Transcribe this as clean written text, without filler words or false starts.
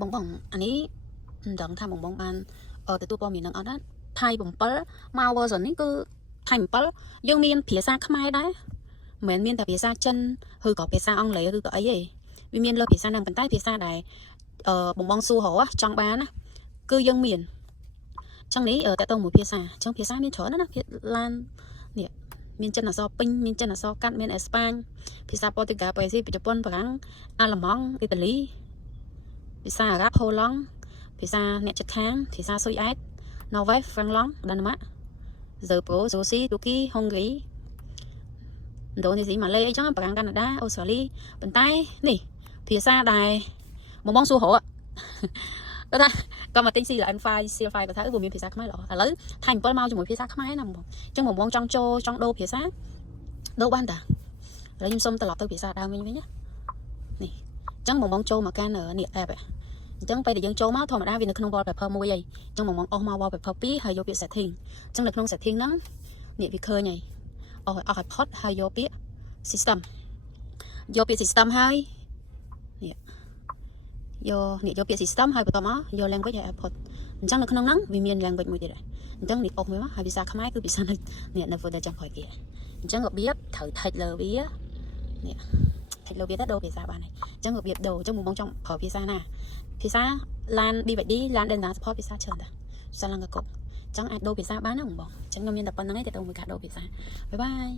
បងបងអានេះមិនដឹងថាបងបងបានទទួលព័ត៌មាននឹងអត់ណាថៃ7មក version នេះគឺថៃ7យើងមានភាសាខ្មែរដែរមិនមែនមានតែភាសាចិនឬក៏ភាសាអង់គ្លេសឬក៏អីទេវាមានលើភាសាហ្នឹងប៉ុន្តែភាសាដែលបងបងសួររកចង់បានណាគឺយើងមានចឹងនេះតើតើមួយភាសាចឹងភាសាមានច្រើនណាភាសាឡាននេះមានចិនអក្សរពេញមានចិនអក្សរកាត់មានអេស្ប៉ាញភាសាប៉ូទុយហ្គាល់ប៉េស៊ីជប៉ុនបារាំងអាល្លឺម៉ង់អ៊ីតាលីភាសាអារ៉ាប់ហូឡង់ភាសាអ្នកជិតខាងភាសាស៊ុយអែតណូវេសហ្វ្រាំងឡង់ដាណឺម៉ាក់ហ្សឺប្រូសូស៊ីទូគីហុងហ្គ្រីឥណ្ឌូនេស៊ីម៉ាឡេអីចឹងបារាំងកាណាដាអូស្ត្រាលីប៉ុន្តែនេះភាសាដែលបងបងសួររកគាត់ថាក៏មកទិញ CLN file CL file បើថាវាមានភាសាខ្មែរល្អឥឡូវថៃ7មកជាមួយភាសាខ្មែរណាបងអញ្ចឹងបងចង់ចូលចង់ដូរភាសាដូរបានតាឥឡូវខ្ញុំសុំត្រឡប់ទៅភាសាដើមវិញណានេះអញ្ចឹងបងចូលមកកាន់នេះ app អញ្ចឹងពេលដែលយើងចូលមកធម្មតាវានៅក្នុង wallpaper មួយហើយអញ្ចឹងបងអស់មក wallpaper 2ហើយយកពាក្យ setting អញ្ចឹងនៅក្នុង setting ហ្នឹងនេះវាឃើញហើយអស់ឲ្យផុតហើយយកពាក្យ system យកពាក្យ system ហើយនេះយកពាក្យ system ហើយបន្តមកយក language ហើយ output អញ្ចឹងនៅក្នុងហ្នឹងវាមាន language មួយទៀតដែរអញ្ចឹងនេះអុកមួយមកហើយភាសាខ្មែរគឺភាសានេះនៅ folder ចាំក្រោយគេអញ្ចឹងរបៀបត្រូវ text លើវានេះ text លើវាទៅដូរភាសាបានហើយអញ្ចឹងរបៀបដូរអញ្ចឹងបងចង់ប្រើភាសាណាភាសាឡាន BVD ឡាន Data Support ភាសាច្រើនតាភាសាឡានកកអញ្ចឹងអាចដូរភាសាបានណាបងអញ្ចឹងខ្ញុំមានតែប៉ុណ្្នឹងឯងទៅមួយការដូរភាសាបាយបាយ